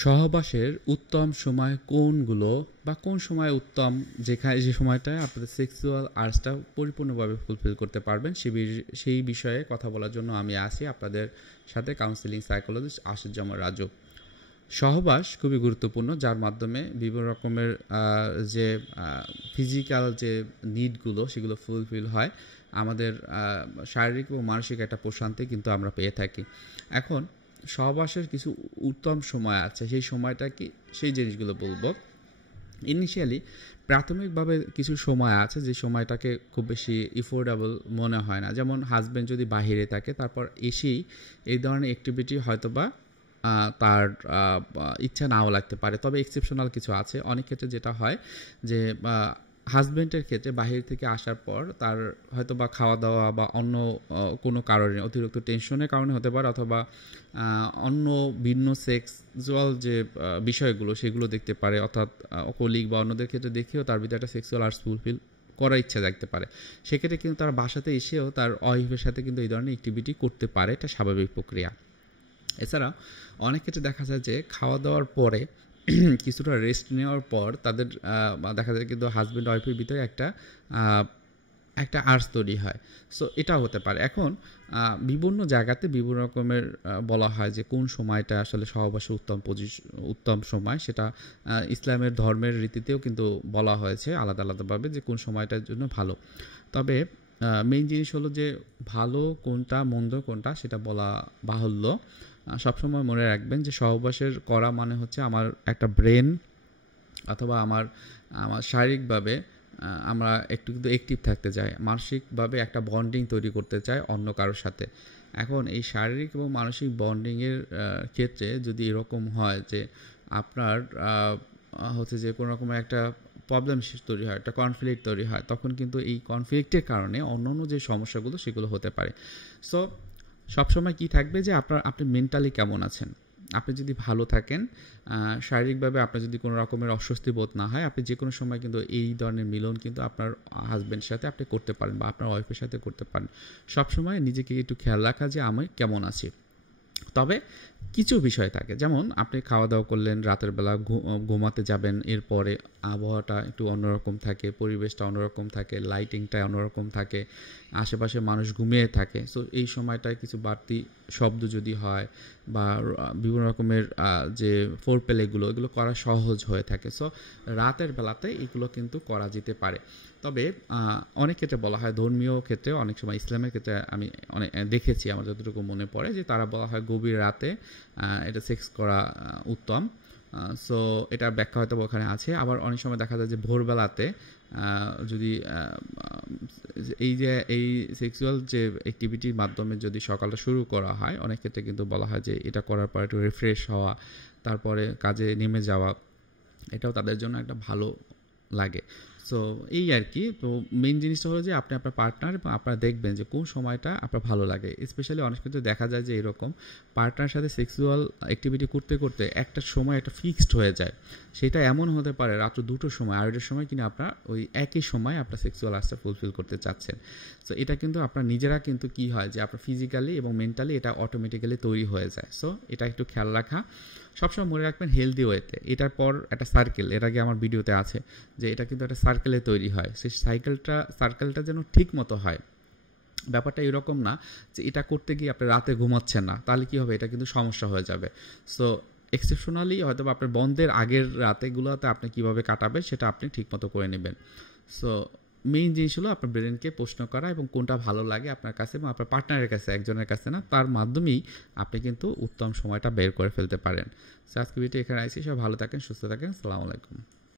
সহবাসের উত্তম সময় কোনগুলো বা কোন সময় উত্তম যে সময়টায় আপনাদের সেক্সুয়াল আর্জটা পরিপূর্ণভাবে ফুলফিল করতে পারবেন সেই বিষয়ে কথা বলার জন্য আমি আছি আপনাদের সাথে কাউন্সিলিং সাইকোলজিস্ট আশুজ্জামান রাজু। সহবাস খুবই গুরুত্বপূর্ণ, যার মাধ্যমে বিভিন্ন রকমের যে ফিজিক্যাল যে নিডগুলো সেগুলো ফুলফিল হয়, আমাদের শারীরিক ও মানসিক একটা প্রশান্তি কিন্তু আমরা পেয়ে থাকি। এখন সহবাসের কিছু উত্তম সময় আছে, সেই সময়টা কি সেই জিনিসগুলো বলবো। ইনিশিয়ালি প্রাথমিকভাবে কিছু সময় আছে যে সময়টাকে খুব বেশি এফোর্ডেবল মনে হয় না। যেমন হাজব্যান্ড যদি বাহিরে থাকে, তারপর এসেই এই ধরনের অ্যাক্টিভিটি হয়তোবা তার ইচ্ছা নাও লাগতে পারে। তবে এক্সেপশনাল কিছু আছে। অনেক ক্ষেত্রে যেটা হয় যে হাজব্যান্ডের ক্ষেত্রে বাহির থেকে আসার পর তার হয়তো বা খাওয়া দাওয়া বা অন্য কোনো কারণে অতিরিক্ত টেনশনের কারণে হতে পারে, অথবা অন্য ভিন্ন সেক্সুয়াল যে বিষয়গুলো সেগুলো দেখতে পারে, অর্থাৎ কলিগ বা অন্যদের ক্ষেত্রে দেখেও তার ভিতরে একটা সেক্সুয়াল আর্টস ফুলফিল করার ইচ্ছা জাগতে পারে। সেক্ষেত্রে কিন্তু তার বাসাতে এসেও তার ওয়াইফের সাথে কিন্তু এই ধরনের অ্যাক্টিভিটি করতে পারে, এটা স্বাভাবিক প্রক্রিয়া। এছাড়া অনেক ক্ষেত্রে দেখা যায় যে খাওয়া দাওয়ার পরে কিছুটা রেস্ট নেওয়ার পর তাদের দেখা যায় কিন্তু হাজব্যান্ড ওয়াইফের ভিতরে একটা আর্টস তৈরি হয়। সো এটাও হতে পারে। এখন বিভিন্ন জায়গাতে বিভিন্ন রকমের বলা হয় যে কোন সময়টা আসলে সহবাসের উত্তম সময়, সেটা ইসলামের ধর্মের রীতিতেও কিন্তু বলা হয়েছে আলাদা আলাদাভাবে যে কোন সময়টার জন্য ভালো। তবে মেইন জিনিস হলো যে ভালো কোনটা মন্দ কোনটা সেটা বলা বাহুল্য। সবসময় মনে রাখবেন যে সহবাসের করা মানে হচ্ছে আমার একটা ব্রেন অথবা আমার শারীরিকভাবে আমরা একটু কিন্তু অ্যাক্টিভ থাকতে চাই, মানসিকভাবে একটা বন্ডিং তৈরি করতে চাই অন্য কারোর সাথে। এখন এই শারীরিক এবং মানসিক বন্ডিংয়ের ক্ষেত্রে যদি এরকম হয় যে আপনার হচ্ছে যে কোনো রকমের একটা প্রবলেম তৈরি হয়, একটা কনফ্লিক্ট তৈরি হয়, তখন কিন্তু এই কনফ্লিক্টের কারণে অন্যান্য যে সমস্যাগুলো সেগুলো হতে পারে। সো সবসময় কি থাকবে যে আপনি মেন্টালি কেমন আছেন। আপনি যদি ভালো থাকেন, শারীরিকভাবে আপনার যদি কোনো রকমের অস্বস্তি বোধ না হয়, আপনি যে কোনো সময় কিন্তু এই ধরনের মিলন কিন্তু আপনার হাজব্যান্ডের সাথে আপনি করতে পারেন বা আপনার ওয়াইফের সাথে করতে পারেন। সবসময় নিজেকে একটু খেয়াল রাখা যে আমি কেমন আছি। তবে কিছু বিষয় থাকে, যেমন আপনি খাওয়া দাওয়া করলেন, রাতের বেলা ঘুমাতে যাবেন, এরপরে আবহাওয়াটা একটু অন্যরকম থাকে, পরিবেশটা অন্যরকম থাকে, লাইটিংটা অন্যরকম থাকে, আশেপাশে মানুষ ঘুমিয়ে থাকে। সো এই সময়টায় কিছু বাড়তি শব্দ যদি হয় বা বিভিন্ন রকমের যে ফোরপ্লেগুলো এগুলো করা সহজ হয়ে থাকে। সো রাতের বেলাতে এগুলো কিন্তু করা যেতে পারে। তবে অনেক ক্ষেত্রে বলা হয়, ধর্মীয় ক্ষেত্রে অনেক সময় ইসলামের ক্ষেত্রে আমি অনেক দেখেছি, আমার যতটুকু মনে পড়ে, যে তারা বলা হয় গভীর রাতে এটা সেক্স করা উত্তম। সো এটার ব্যাখ্যা হয়তো ওখানে আছে। আবার অনেক সময় দেখা যায় যে ভোরবেলাতে যদি এই সেক্সুয়াল যে অ্যাক্টিভিটির মাধ্যমে যদি সকালটা শুরু করা হয়, অনেক ক্ষেত্রে কিন্তু বলা হয় যে এটা করার পর একটু রিফ্রেশ হওয়া, তারপরে কাজে নেমে যাওয়া, এটাও তাদের জন্য একটা ভালো লাগে। সো এই আর কি। তো মেইন জিনিসটা হলো যে আপনি আপনার পার্টনার এবং আপনারা দেখবেন যে কোন সময়টা আপনার ভালো লাগে। স্পেশালি অনেক ক্ষেত্রে দেখা যায় যে এরকম পার্টনারের সাথে সেক্সুয়াল অ্যাক্টিভিটি করতে করতে একটা সময় একটা ফিক্সড হয়ে যায়। সেটা এমন হতে পারে রাত্র 2টোর সময়, 2:30টার সময় কিনা আপনার ওই একই সময় আপনার সেক্সুয়াল আর্টসটা ফুলফিল করতে চাচ্ছেন। সো এটা কিন্তু আপনার নিজেরা কিন্তু কি হয় যে আপনার ফিজিক্যালি এবং মেন্টালি এটা অটোমেটিক্যালি তৈরি হয়ে যায়। সো এটা একটু খেয়াল রাখা। সবসময় মনে রাখবেন হেলদি ওয়েতে। এটার পর একটা সার্কেল, এর আগে আমার ভিডিওতে আছে যে এটা কিন্তু একটা সার্কেলে তৈরি হয়। সেই সার্কেলটা যেন ঠিক মতো হয়। ব্যাপারটা এরকম না যে এটা করতে গিয়ে আপনি রাতে ঘুমাচ্ছেন না, তাহলে কি হবে, এটা কিন্তু সমস্যা হয়ে যাবে। সো এক্সেপশনালি হয়তো আপনার বন্ধের আগের রাতেগুলোতে আপনি কীভাবে কাটাবেন সেটা আপনি ঠিক মতো করে নেবেন। সো মেইন জিনিস হলো আপনার ব্রেনকে প্রশ্ন করা এবং কোনটা ভালো লাগে আপনার কাছে এবং আপনার পার্টনারের কাছে, একজনের কাছে না, তার মাধ্যমেই আপনি কিন্তু উত্তম সময়টা বের করে ফেলতে পারেন। সো আজকে ভিডিও এখানে আসছি। সব ভালো থাকেন, সুস্থ থাকেন। আসসালামু আলাইকুম।